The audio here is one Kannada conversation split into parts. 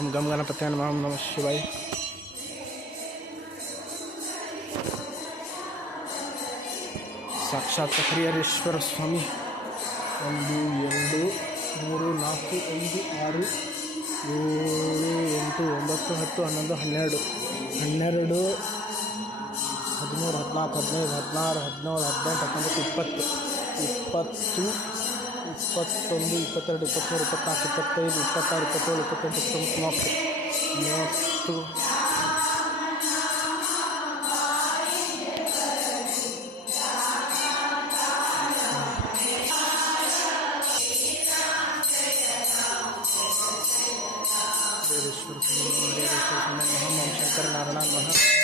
ಓಂ ಗಂ ಗಣಪತಿ ನಮಃ ನಮಃ ಶಿವಾಯ ಸಾಕ್ಷಾತ್ ಹರಿಹರೇಶ್ವರ ಸ್ವಾಮಿ ಒಂದು, ಎರಡು, ಮೂರು, ನಾಲ್ಕು, ಐದು, ಆರು, ಏಳು, ಎಂಟು, ಒಂಬತ್ತು, ಹತ್ತು, ಹನ್ನೊಂದು, ಹನ್ನೆರಡು. ಹನ್ನೆರಡು, ಹದಿಮೂರು, ಹದಿನಾಲ್ಕು, ಹದಿನೈದು, ಹದಿನಾರು, ಹದಿನೇಳು, ಹದಿನೆಂಟು, ಹತ್ತೊಂಬತ್ತು, ಇಪ್ಪತ್ತು. ಇಪ್ಪತ್ತು ಇಪ್ಪತ್ತೊಂದು ಇಪ್ಪತ್ತೆರಡು ಇಪ್ಪತ್ತ್ಮೂರು ಇಪ್ಪತ್ನಾಲ್ಕು ಇಪ್ಪತ್ತೈದು ಇಪ್ಪತ್ತಾರು ಇಪ್ಪತ್ತೇಳು ಇಪ್ಪತ್ತೆಂಟು ಇಪ್ಪತ್ತೊಂಬತ್ತು ಮೂವತ್ತು ಮೂವತ್ತು ಹರೇಶ್ವರ ಸ್ವಾಮಿ ಹರೇಶ್ವರ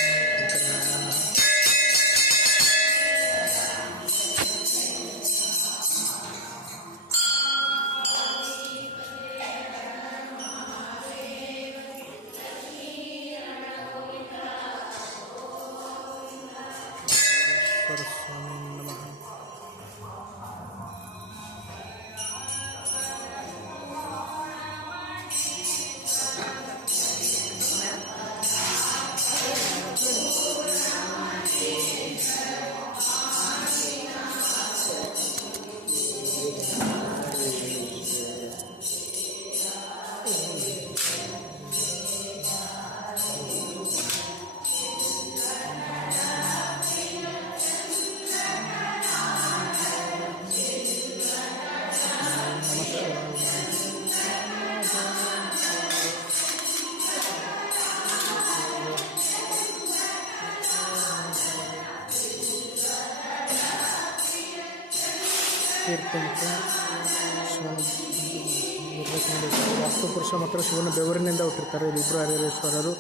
ನಮಃ ಶಿವಾಯ ತೀರ್ಥಂತ ಶಿವನ ವಾಸ್ತು ಪುರುಷ ಮಾತ್ರ ಶಿವನ ಬೆವರಿನಿಂದ ಹುಟ್ಟಿರ್ತಾರೆ ಇಬ್ಬರು ಹರಿಹರೇಶ್ವರರು